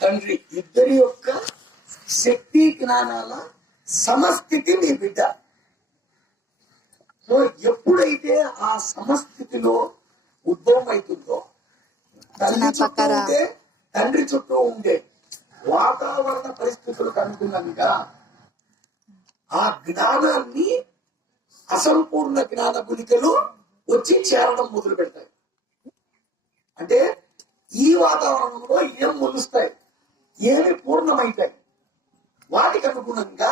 తండ్రి ఇద్దరి యొక్క శక్తి జ్ఞానాల సమస్థితి మీ బిడ్డ. సో ఎప్పుడైతే ఆ సమస్థితిలో ఉద్భవం అవుతుందో తల్లి చుట్టూ ఉండే తండ్రి చుట్టూ ఉండే వాతావరణ పరిస్థితులకు అనుగుణంగా ఆ జ్ఞానాన్ని అసంపూర్ణ జ్ఞాన గుళికలు వచ్చి చేరడం మొదలు పెడతాయి. అంటే ఈ వాతావరణంలో ఏం మొలుస్తాయి, ఏమి పూర్ణమైతాయి, వాటికి అనుగుణంగా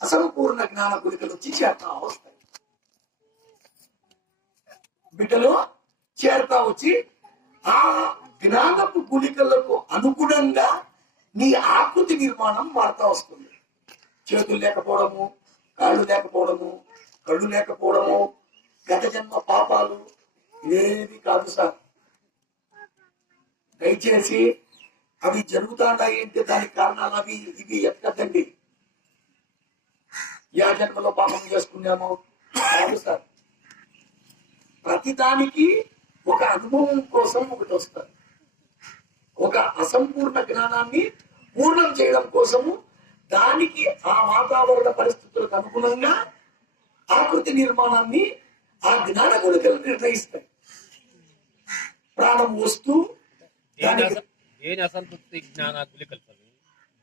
అసంపూర్ణ జ్ఞాన గుళికలు వచ్చి చేరుతా వస్తాయి. బిడ్డలో చేరుతా వచ్చి ఆ జ్ఞానపు గుళికలకు అనుగుణంగా నీ ఆకృతి నిర్మాణం మారుతా వస్తుంది. చేతులు లేకపోవడము, కాళ్ళు లేకపోవడము, కళ్ళు లేకపోవడము, గత జన్మ పాపాలు ఇవేవి కాదు సార్. దయచేసి అవి జరుగుతాయి అంటే దానికి కారణాలు అవి ఇవి ఎక్కదండి. యా జన్మలో పాపం చేసుకున్నామో కాదు సార్. ప్రతిదానికి ఒక అనుభవం కోసం ఒకటి వస్తుంది. ఒక అసంపూర్ణ జ్ఞానాన్ని పూర్ణం చేయడం కోసము దానికి ఆ వాతావరణ పరిస్థితులకు అనుగుణంగా ఆకృతి నిర్మాణాన్ని ఆ జ్ఞాన గుళికలు నిర్ణయిస్తాయి. ప్రాణం వస్తూ అసంతృప్తి జ్ఞాన గుళికలు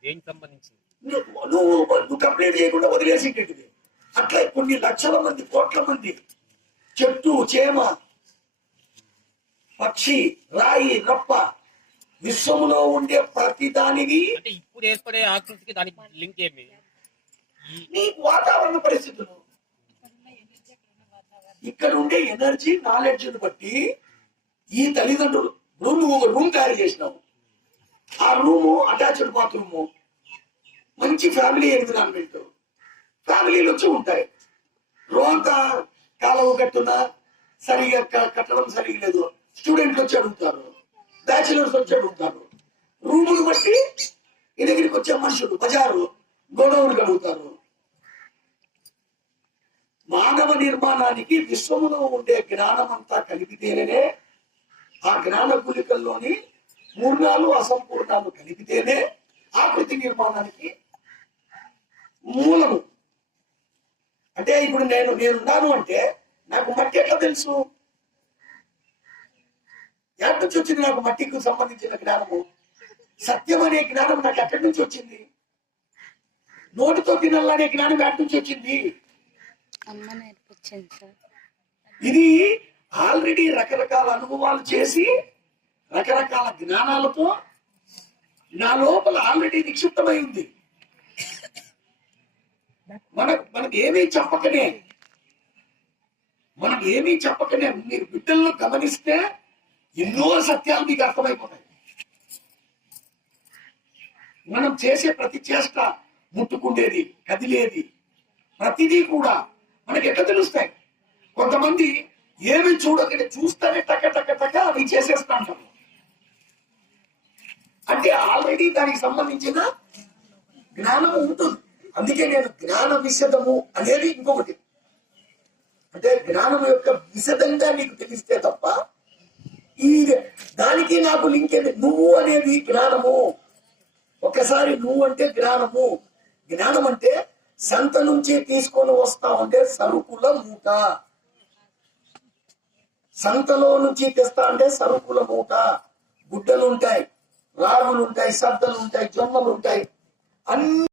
దేనికి సంబంధించి నువ్వు కంప్లీట్ చేయకుండా వదిలేసేటది. అట్లా కొన్ని లక్షల మంది, కోట్ల మంది, చెట్టు, చేమ, పక్షి, రాయి, రప్ప, విశ్వంలో ఉండే ప్రతి దానిని ఇప్పుడు ఏర్పడే ఆకృతికి దానికి లింక్ ఏమి? నీకు వాతావరణ పరిస్థితులు, ఇక్కడ ఉండే ఎనర్జీ, నాలెడ్జ్ బట్టి ఈ తల్లిదండ్రులు నువ్వు ఒక రూమ్ తయారు చేసినావు. ఆ రూము అటాచ్డ్ బాత్రూము, మంచి ఫ్యామిలీ ఎన్విరాన్మెంట్, ఫ్యామిలీలు వచ్చి ఉంటాయి. రోంత కాలువ కట్టున సరిగా కట్టడం సరిగా లేదు, స్టూడెంట్లు వచ్చి అడుగుతారు, బ్యాచిలర్స్ వచ్చి అడుగుతారు. రూములు బట్టి ఈ దగ్గరికి వచ్చే మనుషులు బజారు గోడౌన్లు అడుగుతారు. మానవ నిర్మాణానికి విశ్వములో ఉండే జ్ఞానం అంతా కలిపితేనే, ఆ జ్ఞాన గుళికల్లోని పూర్ణాలు అసంపూర్ణాలు కలిపితేనే ఆకృతి నిర్మాణానికి మూలము. అంటే ఇప్పుడు నేనున్నాను అంటే నాకు మట్టి ఎట్లా తెలుసు? ఎక్కడి నుంచి వచ్చింది నాకు మట్టికి సంబంధించిన జ్ఞానము? సత్యం అనే జ్ఞానం నాకు ఎక్కడి నుంచి వచ్చింది? నోటితో తినాలనే జ్ఞానం ఎక్కడి నుంచి వచ్చింది? ఇది ఆల్రెడీ రకరకాల అనుభవాలు చేసి రకరకాల జ్ఞానాలతో నా లోపల ఆల్రెడీ నిక్షిప్తమై ఉంది. మనకు ఏమీ చెప్పకనే మీరు బిడ్డల్లో గమనిస్తే ఎన్నో సత్యాలు మీకు అర్థమైపోతాయి. మనం చేసే ప్రతి చేష్ట, ముట్టుకుండేది, కదిలేది, ప్రతిదీ కూడా మనకి ఎట్లా తెలుస్తాయి. కొంతమంది ఏమి చూడకనే చూస్తేనే టక టక టక అవి చేసేస్తా ఉంటారు. అంటే ఆల్రెడీ దానికి సంబంధించిన జ్ఞానం ఉంటుంది. అందుకే నేను జ్ఞాన విశదము అనేది ఇంకొకటి. అంటే జ్ఞానం యొక్క విశదంగా నీకు తెలిస్తే తప్ప ఈ దానికి నాకు లింక్ ఏంటి? నువ్వు అనేది జ్ఞానము. ఒకసారి నువ్వు అంటే జ్ఞానము. జ్ఞానం అంటే సంత నుంచి తీసుకొని వస్తా ఉంటే సరుకుల మూట, సంతలో నుంచి తెస్తా అంటే సరుకుల మూట. గుడ్డలు ఉంటాయి, రాగులు ఉంటాయి, సద్దలు ఉంటాయి, జొన్నలు ఉంటాయి, అన్ని